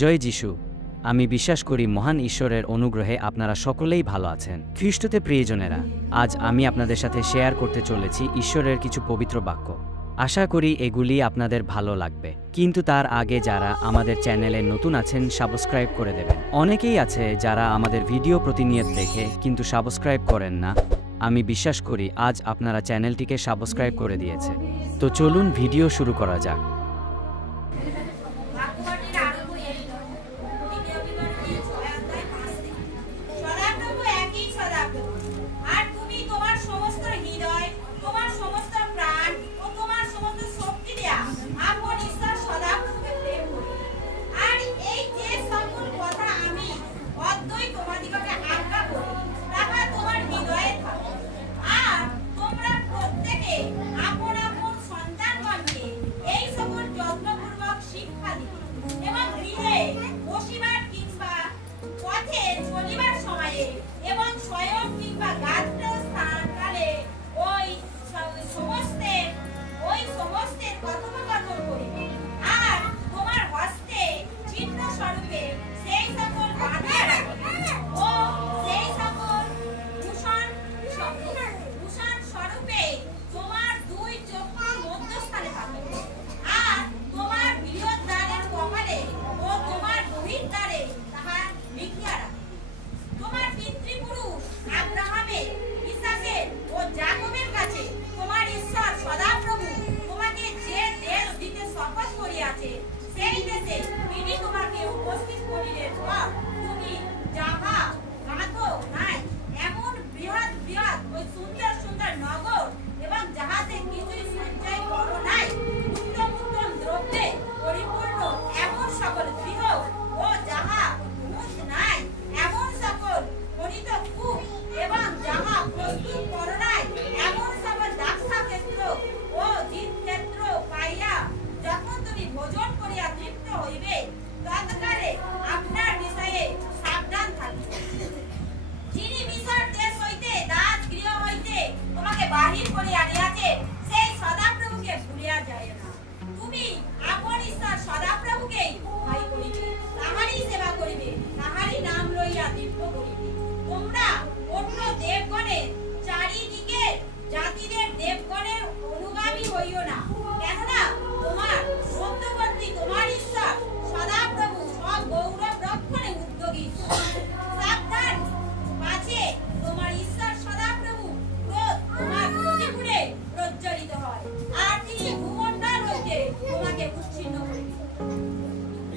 জয় যিশু। আমি বিশ্বাস করি মহান ঈশ্বরের অনুগ্রহে আপনারা সকলেই ভালো আছেন। খ্রিস্টতে প্রিয়জনেরা, আজ আমি আপনাদের সাথে শেয়ার করতে চলেছি ঈশ্বরের কিছু পবিত্র বাক্য। আশা করি এগুলি আপনাদের ভালো লাগবে। কিন্তু তার আগে যারা আমাদের চ্যানেলে নতুন আছেন, সাবস্ক্রাইব করে দেবেন। অনেকেই আছে যারা আমাদের ভিডিও প্রতিনিয়ত দেখে কিন্তু সাবস্ক্রাইব করেন না। আমি বিশ্বাস করি আজ আপনারা চ্যানেলটিকে সাবস্ক্রাইব করে দিয়েছে। তো চলুন ভিডিও শুরু করা যাক।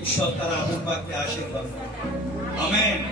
ঈশ্বর তার আগুন বাক্যে আশীর্বাদ। আমেন।